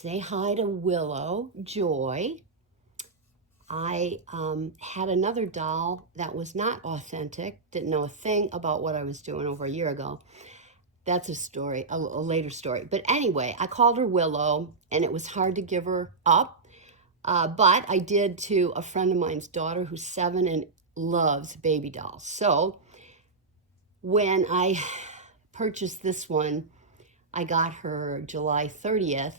say hi to Willow, Joy. I had another doll that was not authentic, didn't know a thing about what I was doing over a year ago. That's a story, a later story. But anyway, I called her Willow, and it was hard to give her up. But I did to a friend of mine's daughter who's 7 and loves baby dolls. So when I purchased this one, I got her July 30th.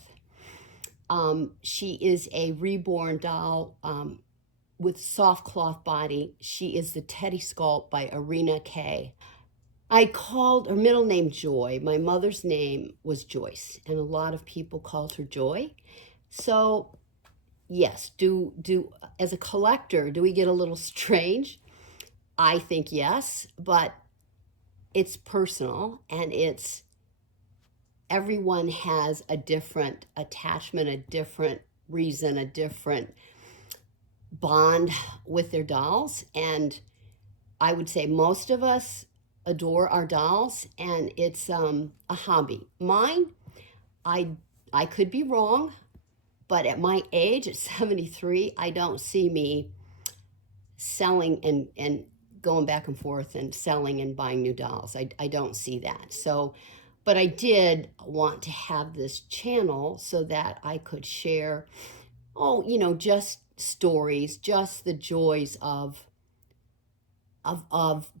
She is a reborn doll with soft cloth body. She is the Teddy Sculpt by Arena K. I called her middle name Joy. My mother's name was Joyce, and a lot of people called her Joy. So yes, do as a collector, do we get a little strange? I think yes, but it's personal, and it's everyone has a different attachment, a different reason, a different bond with their dolls. And I would say most of us adore our dolls, and it's a hobby. Mine, I could be wrong, but at my age, at 73, I don't see me selling and going back and forth and selling and buying new dolls. I don't see that. So, but I did want to have this channel so that I could share, just stories, just the joys of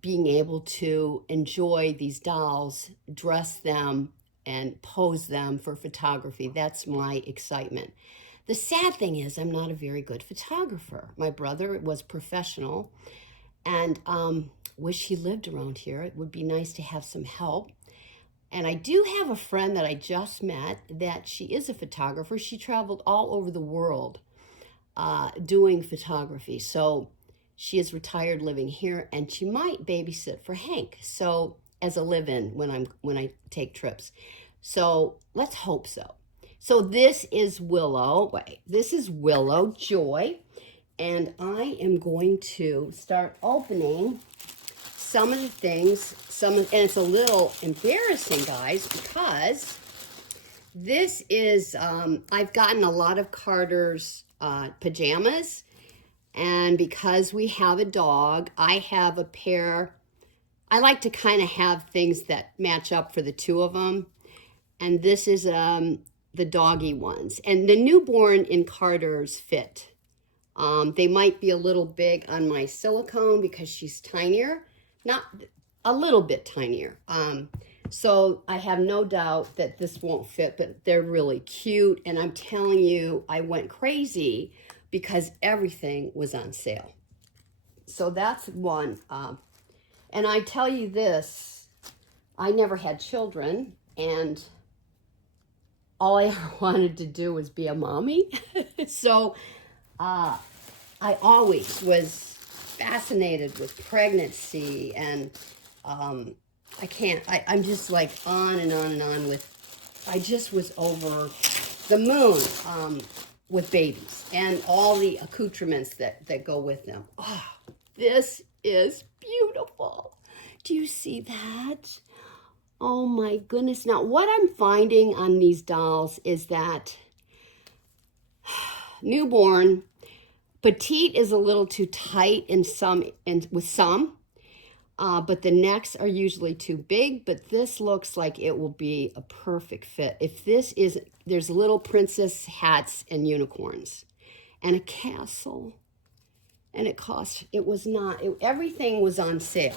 being able to enjoy these dolls, dress them, and pose them for photography. That's my excitement. The sad thing is I'm not a very good photographer. My brother was professional, and wish he lived around here. It would be nice to have some help. And I do have a friend that I just met that she is a photographer. She traveled all over the world doing photography. So she is retired, living here, and she might babysit for Hank. So as a live-in when I take trips. So let's hope so. So this is Willow. Wait, this is Willow Joy, and I am going to start opening some of the things. And it's a little embarrassing, guys, because this is I've gotten a lot of Carter's pajamas. And because we have a dog, I have a pair. I like to kind of have things that match up for the two of them. And this is the doggy ones. And the newborn in Carter's fit. They might be a little big on my silicone because she's tinier. Not a little bit tinier. So I have no doubt that this won't fit, but they're really cute. And I'm telling you, I went crazy because everything was on sale. So that's one. And I tell you this, I never had children, and all I ever wanted to do was be a mommy. So I always was fascinated with pregnancy, and I'm just like on and on and on with, I just was over the moon with babies and all the accoutrements that go with them. Oh, this is beautiful. Do you see that? Oh my goodness. Now, what I'm finding on these dolls is that newborn, petite is a little too tight with some, but the necks are usually too big, but this looks like it will be a perfect fit. There's little princess hats and unicorns and a castle, and everything was on sale.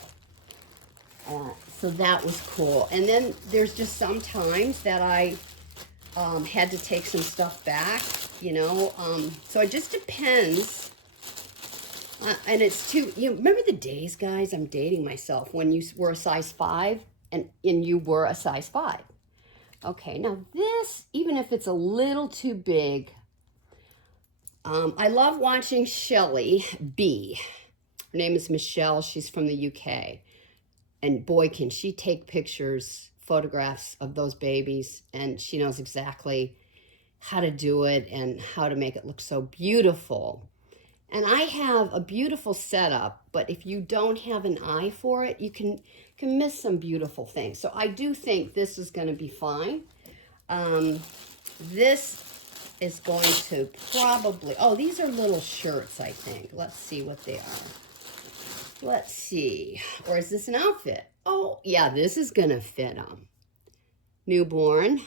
So that was cool. And then there's just some times that I had to take some stuff back, so it just depends. And it's too, remember the days, guys, I'm dating myself, when you were a size 5 and you were a size 5. Okay, now this, even if it's a little too big, I love watching Shelly B. Her name is Michelle. She's from the UK. And boy, can she take photographs of those babies, and she knows exactly how to do it and how to make it look so beautiful. And I have a beautiful setup, but if you don't have an eye for it, you can miss some beautiful things. So I do think this is going to be fine. This is going to probably, oh, these are little shirts, I think. Let's see what they are. Let's see. Or is this an outfit? Oh, yeah, this is going to fit them. Newborn.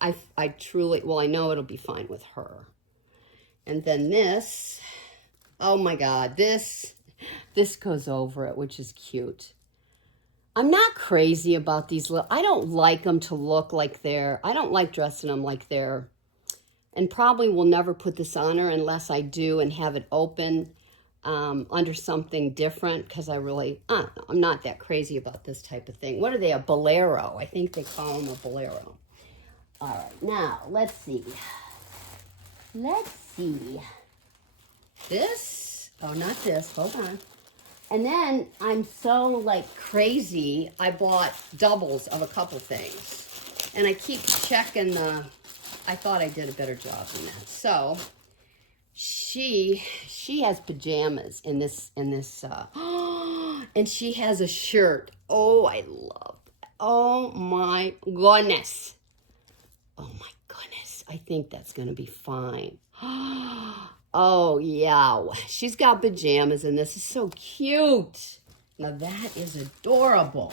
I truly, well, I know it'll be fine with her. And then this, oh my God, this goes over it, which is cute. I'm not crazy about these little, I don't like them to look like I don't like dressing them like they're, and probably will never put this on her unless I do and have it open under something different, because I don't know, I'm not that crazy about this type of thing. What are they, a bolero? I think they call them a bolero. All right, now, let's see. This, oh, not this, hold on. And then I'm so like crazy, I bought doubles of a couple things. And I keep checking I thought I did a better job than that. So she has pajamas in this, and she has a shirt. Oh, I love that. Oh my goodness. Oh my goodness. I think that's going to be fine. Oh, yeah. She's got pajamas in this. It's so cute. Now, that is adorable.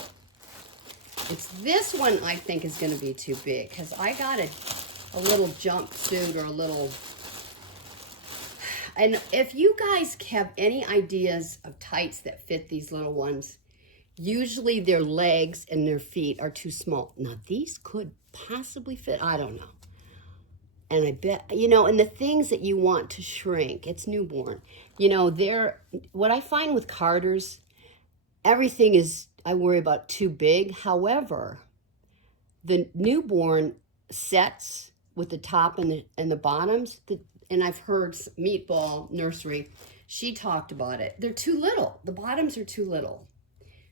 It's this one I think is going to be too big, because I got a little jumpsuit or a little... And if you guys have any ideas of tights that fit these little ones, usually their legs and their feet are too small. Now, these could possibly fit. I don't know. And I bet, and the things that you want to shrink, it's newborn. What I find with Carters, everything is, I worry about too big. However, the newborn sets with the top and the bottoms, and I've heard Meatball Nursery, she talked about it. They're too little. The bottoms are too little.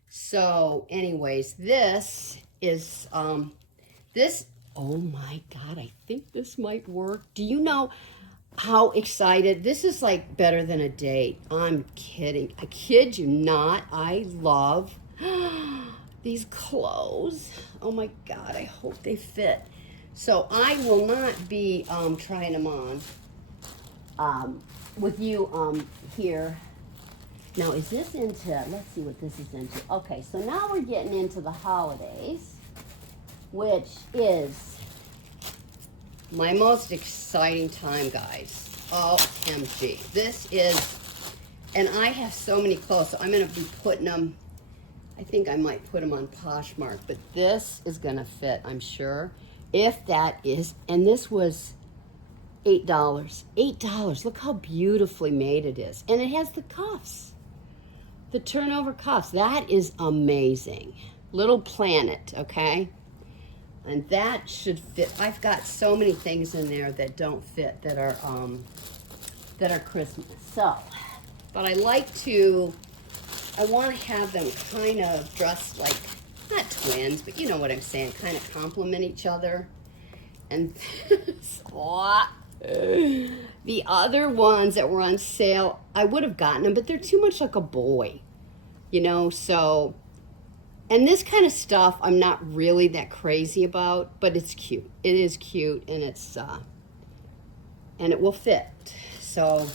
So anyways, this is, oh my God, I think this might work. Do you know how excited? This is like better than a date. I'm kidding. I kid you not. I love these clothes. Oh my God, I hope they fit. So I will not be trying them on with you here. Now, is this into, let's see what this is into. Okay, so now we're getting into the holidays, which is my most exciting time, guys. OMG. This is, and I have so many clothes, so I'm going to be putting them, I think I might put them on Poshmark, but this is going to fit, I'm sure. If that is, and this was $8. $8. Look how beautifully made it is. And it has the cuffs, the turnover cuffs. That is amazing. Little planet, okay? And that should fit. I've got so many things in there that don't fit that are Christmas. So, but I want to have them kind of dressed like, not twins, but you know what I'm saying, kind of complement each other. And this, the other ones that were on sale, I would have gotten them, but they're too much like a boy, so... And this kind of stuff I'm not really that crazy about, but it's cute. It is cute, and it's and it will fit. So,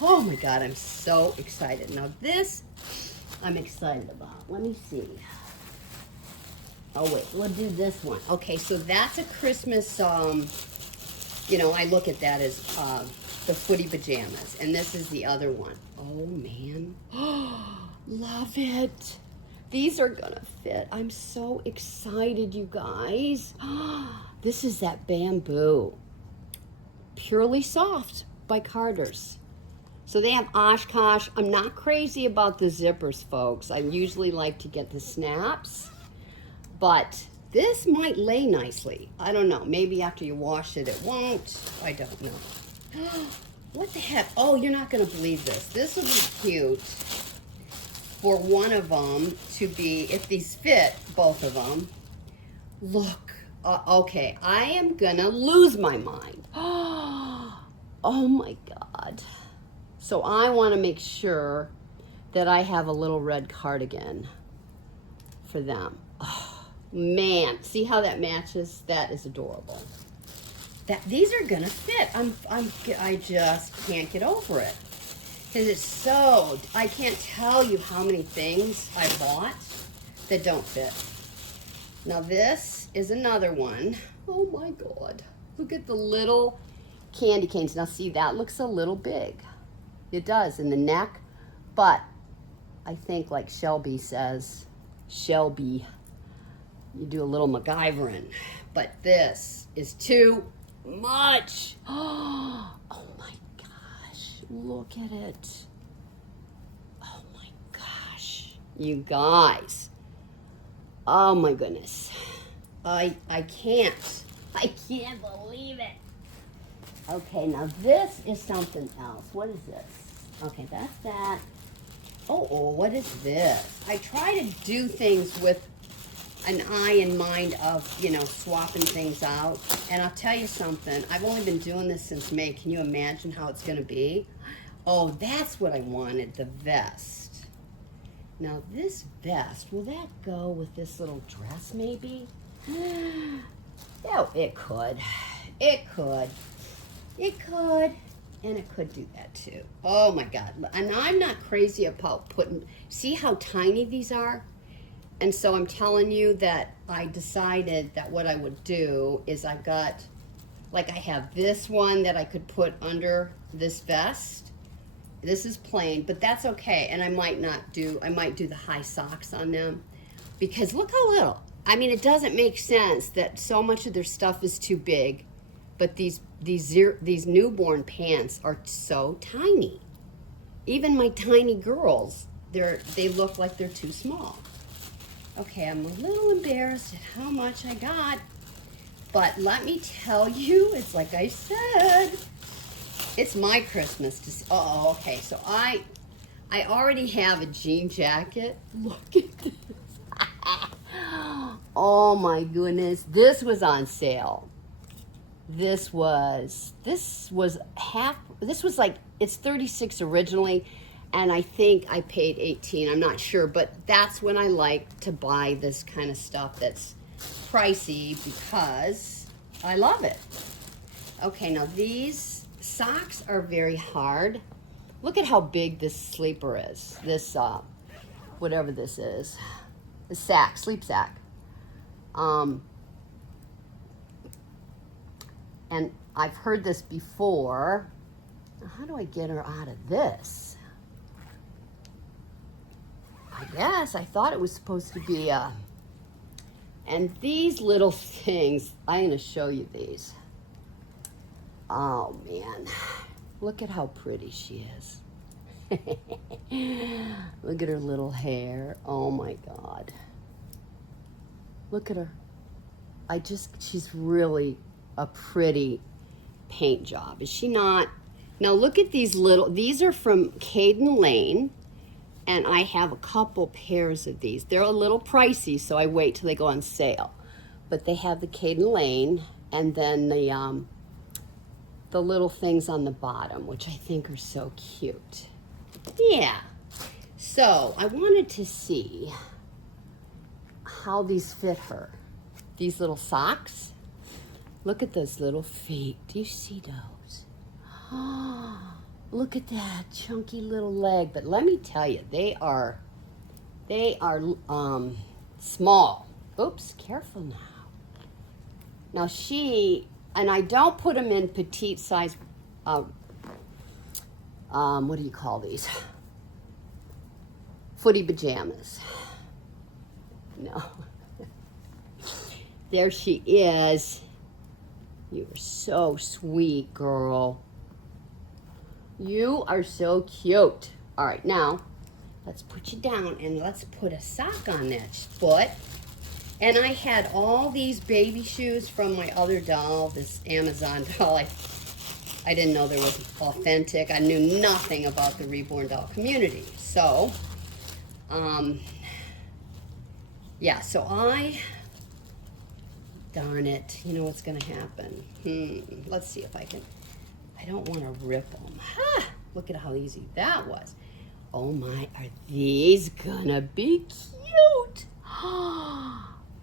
oh my God, I'm so excited. Now this, I'm excited about. Let me see. Oh wait, we'll do this one. Okay, so that's a Christmas, I look at that as the footy pajamas, and this is the other one. Oh man, love it. These are gonna fit. I'm so excited, you guys. This is that bamboo. Purely Soft by Carter's. So they have Oshkosh. I'm not crazy about the zippers, folks. I usually like to get the snaps. But this might lay nicely. I don't know. Maybe after you wash it, it won't. I don't know. What the heck? Oh, you're not gonna believe this. This will be cute for one of them to be, if these fit, both of them. Look, okay, I am gonna lose my mind. Oh my God. So I wanna make sure that I have a little red cardigan for them. Oh, man, see how that matches? That is adorable. these are gonna fit. I just can't get over it. Because it's so, I can't tell you how many things I bought that don't fit. Now this is another one. Oh my God. Look at the little candy canes. Now see, that looks a little big. It does in the neck, but I think like Shelby says, Shelby, you do a little MacGyvering, but this is too much. Oh my gosh, look at it. Oh my gosh, you guys. Oh my goodness. I can't believe it. Okay, now this is something else. What is this? Okay, that's that. Oh, what is this? I try to do things with an eye in mind of, you know, swapping things out. And I'll tell you something. I've only been doing this since May. Can you imagine how it's going to be? Oh, that's what I wanted, the vest. Now, this vest, will that go with this little dress maybe? Oh, it could. It could. It could. And it could do that too. Oh my God. And I'm not crazy about putting, see how tiny these are? And so I'm telling you that I decided that what I would do is I've got, like I have this one that I could put under this vest. This is plain, but that's okay. And I might do the high socks on them because look how little. I mean, it doesn't make sense that so much of their stuff is too big, but these newborn pants are so tiny. Even my tiny girls, they look like they're too small. Okay, I'm a little embarrassed at how much I got, but let me tell you, it's like I said, it's my Christmas to see. Oh, okay, so I already have a jean jacket. Look at this. Oh my goodness, this was on sale. This was like, it's 36 originally, and I think I paid 18. I'm not sure, but that's when I like to buy this kind of stuff that's pricey because I love it. Okay, now these socks are very hard. Look at how big this sleeper is. This, whatever this is. The sack, sleep sack. And I've heard this before. How do I get her out of this? I guess I thought it was supposed to be and these little things, I'm gonna show you these. Oh man, look at how pretty she is. Look at her little hair. Oh my God. Look at her. She's really a pretty paint job, is she not? Now look at these are from Caden Lane, and I have a couple pairs of these. They're a little pricey, so I wait till they go on sale. But they have the Caden Lane, and then the little things on the bottom, which I think are so cute. Yeah. So I wanted to see how these fit her. These little socks. Look at those little feet. Do you see those? Oh, look at that chunky little leg. But let me tell you, they are small. Oops, careful now. Now and I don't put them in petite size, what do you call these? Footy pajamas. No. There she is. You're so sweet, girl. You are so cute. All right, now, let's put you down and let's put a sock on that foot. And I had all these baby shoes from my other doll, this Amazon doll. I didn't know there was authentic. I knew nothing about the reborn doll community. So, yeah, so darn it, you know what's gonna happen. Let's see if I don't wanna rip them. Look at how easy that was. Oh my, are these gonna be cute?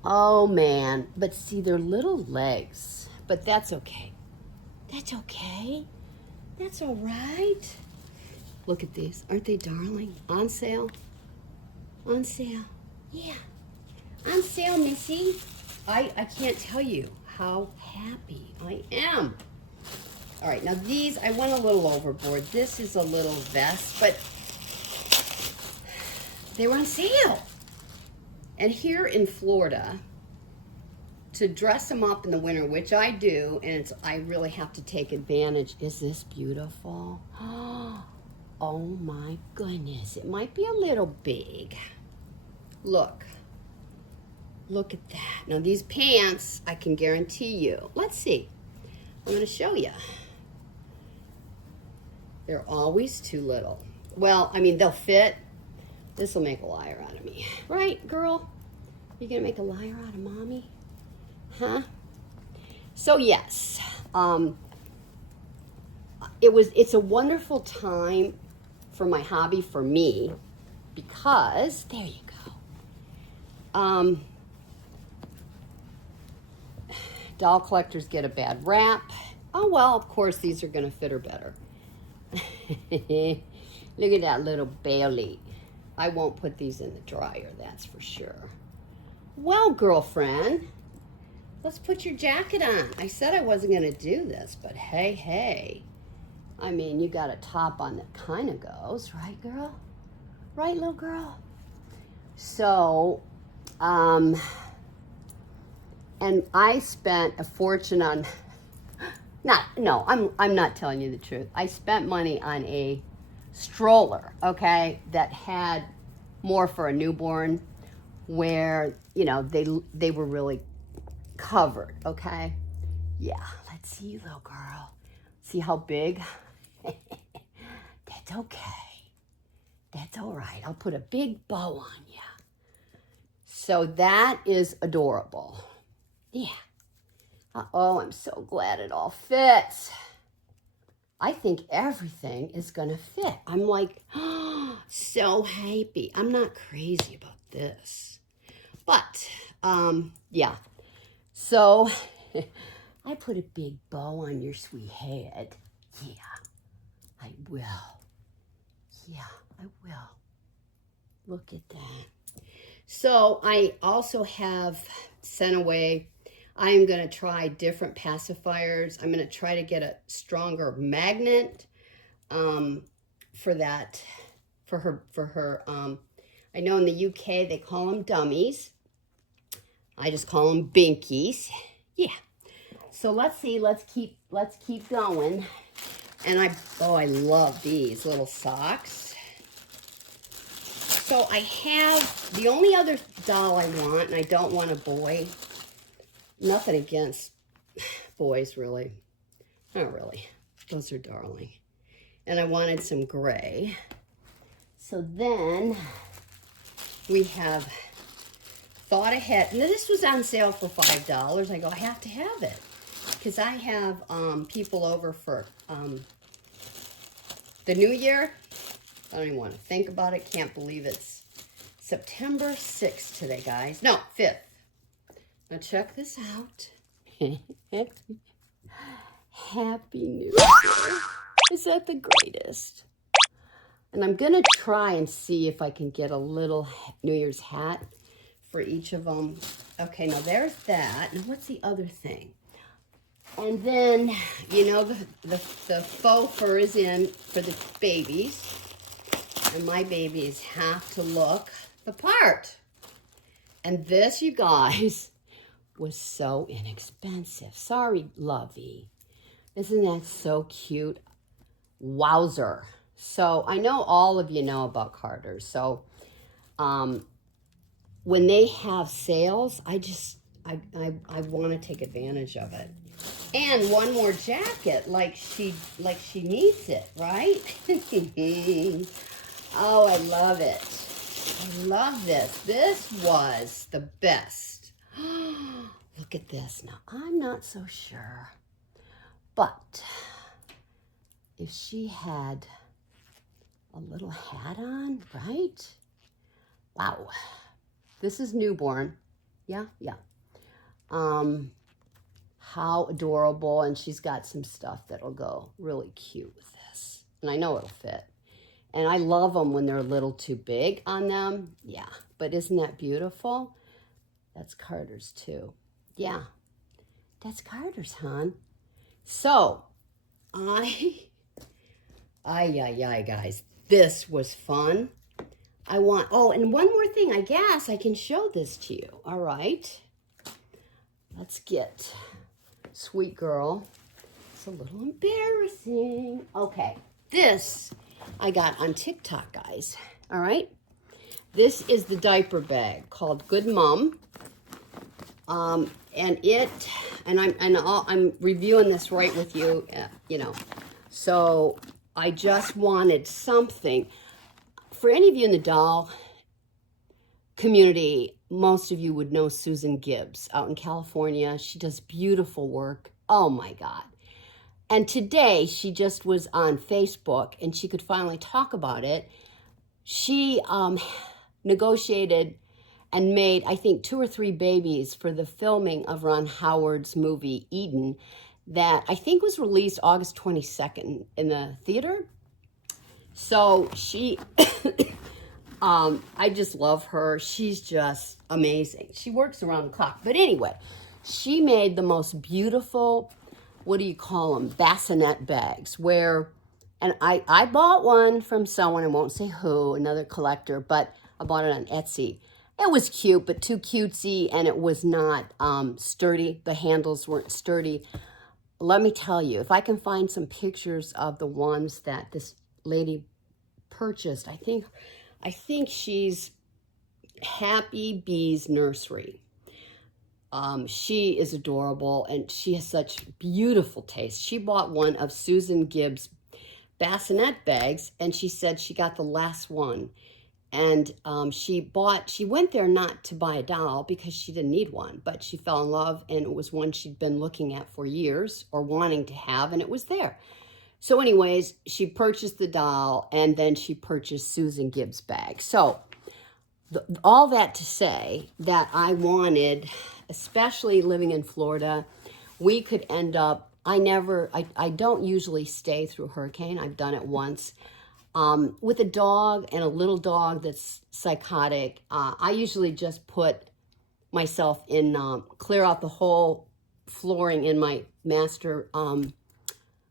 Oh man, but see, they're little legs, but that's okay. That's okay. That's all right. Look at these. Aren't they darling? On sale. On sale. Yeah. On sale, Missy. I can't tell you how happy I am. All right, now these, I went a little overboard. This is a little vest, but they were on sale. And here in Florida, to dress them up in the winter, which I do, and I really have to take advantage. Is this beautiful? Oh my goodness, it might be a little big. Look at that. Now these pants, I can guarantee you. Let's see, I'm gonna show you. They're always too little. Well, I mean, they'll fit. This will make a liar out of me. Right, girl? You gonna make a liar out of mommy? Huh? So yes, it's a wonderful time for my hobby, for me, because, there you go. Doll collectors get a bad rap. Oh well, of course these are gonna fit her better. Look at that little Bailey. I won't put these in the dryer, that's for sure. Well, girlfriend, let's put your jacket on. I said I wasn't gonna do this, but hey. I mean, you got a top on that kind of goes, right, girl? Right, little girl? So, and I spent a fortune on, I'm not telling you the truth. I spent money on a stroller, okay, that had more for a newborn, where, you know, they were really covered, okay? Yeah, let's see you, little girl. See how big? That's okay. That's all right. I'll put a big bow on you. So that is adorable. Yeah. Oh, I'm so glad it all fits. I think everything is going to fit. I'm like, oh, so happy. I'm not crazy about this. But, yeah. So, I put a big bow on your sweet head. Yeah, I will. Yeah, I will. Look at that. So, I also have sent away, I am going to try different pacifiers. I'm going to try to get a stronger magnet for that, for her. I know in the UK they call them dummies. I just call them binkies. Yeah. So let's see, let's keep going. And I love these little socks. So I have, the only other doll I want, and I don't want a boy. Nothing against boys, really. Not really. Those are darling. And I wanted some gray. So then we have thought ahead. And this was on sale for $5. I go, I have to have it. Because I have people over for the new year. I don't even want to think about it. Can't believe it's September 6th today, guys. No, 5th. Now check this out. Happy New Year. Is that the greatest? And I'm going to try and see if I can get a little New Year's hat for each of them. Okay, now there's that. And what's the other thing? And then, you know, the faux fur is in for the babies. And my babies have to look the part. And this, you guys, was so inexpensive. Sorry, lovey. Isn't that so cute? Wowzer. So I know all of you know about Carter's. So when they have sales, I want to take advantage of it. And one more jacket, like she needs it, right? Oh, I love it. I love this. This was the best. Look at this. Now, I'm not so sure. But if she had a little hat on, right? Wow. This is newborn. Yeah. How adorable. And she's got some stuff that'll go really cute with this. And I know it'll fit. And I love them when they're a little too big on them. Yeah, but isn't that beautiful? That's Carter's too. Yeah, that's Carter's, hon. So, guys, this was fun. Oh, and one more thing, I guess I can show this to you. All right. Let's get Sweet Girl. It's a little embarrassing. Okay, this I got on TikTok, guys. All right. This is the diaper bag called Good Mom. I'm reviewing this right with you, you know. So I just wanted something. For any of you in the doll community, most of you would know Susan Gibbs out in California. She does beautiful work. Oh my God. And today she just was on Facebook and she could finally talk about it. She negotiated and made, I think, 2 or 3 babies for the filming of Ron Howard's movie Eden that I think was released August 22nd in the theater. So she, I just love her. She's just amazing. She works around the clock. But anyway, she made the most beautiful, what do you call them, bassinet bags where, and I bought one from someone, I won't say who, another collector, but I bought it on Etsy. It was cute, but too cutesy, and it was not sturdy. The handles weren't sturdy. Let me tell you, if I can find some pictures of the ones that this lady purchased, I think she's Happy Bee's Nursery. She is adorable, and she has such beautiful taste. She bought one of Susan Gibbs' bassinet bags, and she said she got the last one. And she went there not to buy a doll because she didn't need one, but she fell in love, and it was one she'd been looking at for years or wanting to have, and it was there. So anyways, she purchased the doll, and then she purchased Susan Gibbs' bag. So all that to say that I wanted, especially living in Florida, we could end up, I don't usually stay through hurricane. I've done it once. With a dog and a little dog that's psychotic, I usually just put myself in, clear out the whole flooring in my master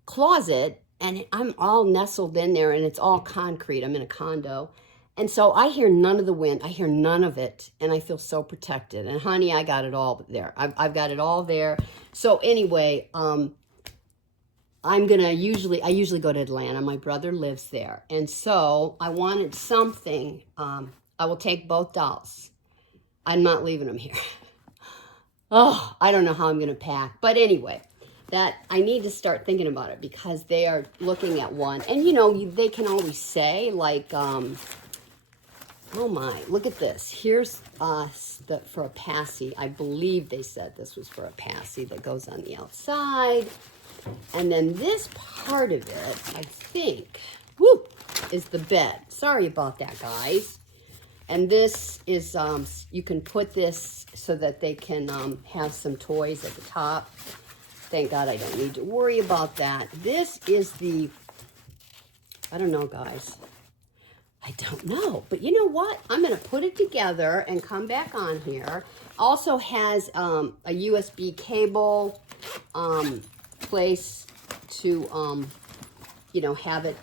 closet, and I'm all nestled in there, and it's all concrete. I'm in a condo. And so I hear none of the wind. I hear none of it, and I feel so protected. And honey, I got it all there. I've got it all there. So anyway, I usually go to Atlanta. My brother lives there. And so I wanted something. I will take both dolls. I'm not leaving them here. Oh, I don't know how I'm going to pack. But anyway, that I need to start thinking about it because they are looking at one. And, you know, they can always say, like, oh, my, look at this. Here's for a passy. I believe they said this was for a passy that goes on the outside. And then this part of it, I think, is the bed. Sorry about that, guys. And this is, you can put this so that they can have some toys at the top. Thank God I don't need to worry about that. This is I don't know, guys. I don't know. But you know what? I'm going to put it together and come back on here. Also has a USB cable place to, you know, have it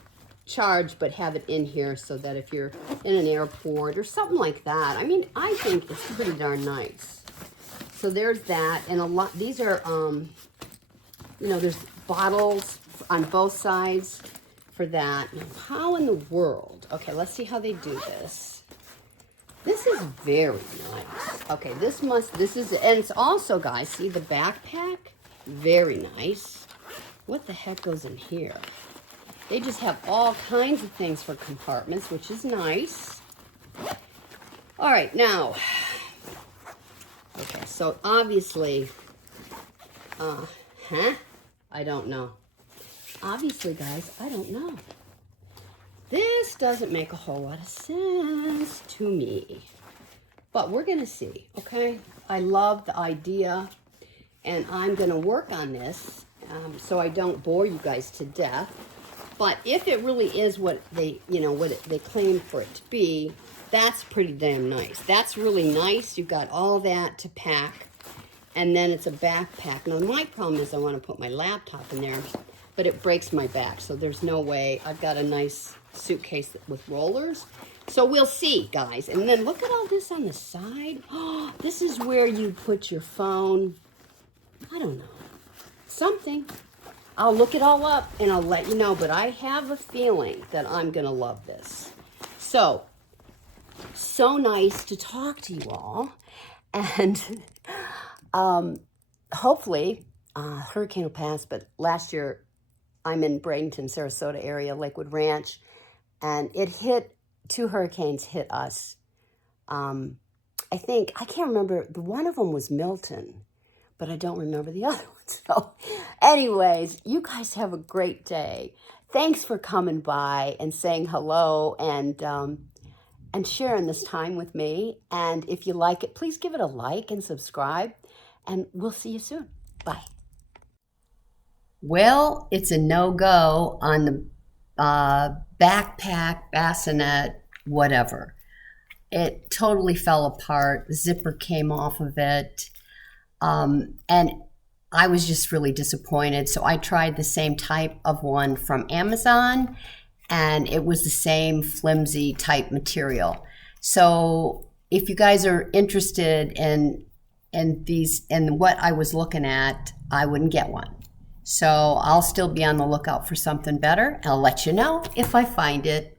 charged, but have it in here so that if you're in an airport or something like that. I mean, I think it's pretty darn nice. So there's that. And a lot, these are, you know, there's bottles on both sides for that. Now, how in the world? Okay, let's see how they do this. This is very nice. Okay, this is, and it's also, guys, see the backpack? Very nice. What the heck goes in here? They just have all kinds of things for compartments, which is nice. All right, now, okay, so obviously, I don't know. Obviously, guys, I don't know. This doesn't make a whole lot of sense to me, but we're gonna see, okay? I love the idea. and I'm going to work on this so I don't bore you guys to death. But if it really is what they, they claim for it to be, that's pretty damn nice. That's really nice. You've got all that to pack, and then it's a backpack. Now, my problem is I want to put my laptop in there, but it breaks my back, so there's no way. I've got a nice suitcase with rollers. So we'll see, guys. And then look at all this on the side. Oh, this is where you put your phone. I don't know. Something. I'll look it all up and I'll let you know, but I have a feeling that I'm going to love this. So nice to talk to you all. And hopefully, hurricane will pass, but last year I'm in Bradenton, Sarasota area, Lakewood Ranch, and it hit, 2 hurricanes hit us. I can't remember, one of them was Milton, but I don't remember the other one. So anyways, you guys have a great day. Thanks for coming by and saying hello and sharing this time with me. And if you like it, please give it a like and subscribe, and we'll see you soon. Bye. Well, it's a no-go on the backpack, bassinet, whatever. It totally fell apart. The zipper came off of it. And I was just really disappointed. So I tried the same type of one from Amazon, and it was the same flimsy type material. So if you guys are interested in what I was looking at, I wouldn't get one. So I'll still be on the lookout for something better. I'll let you know if I find it.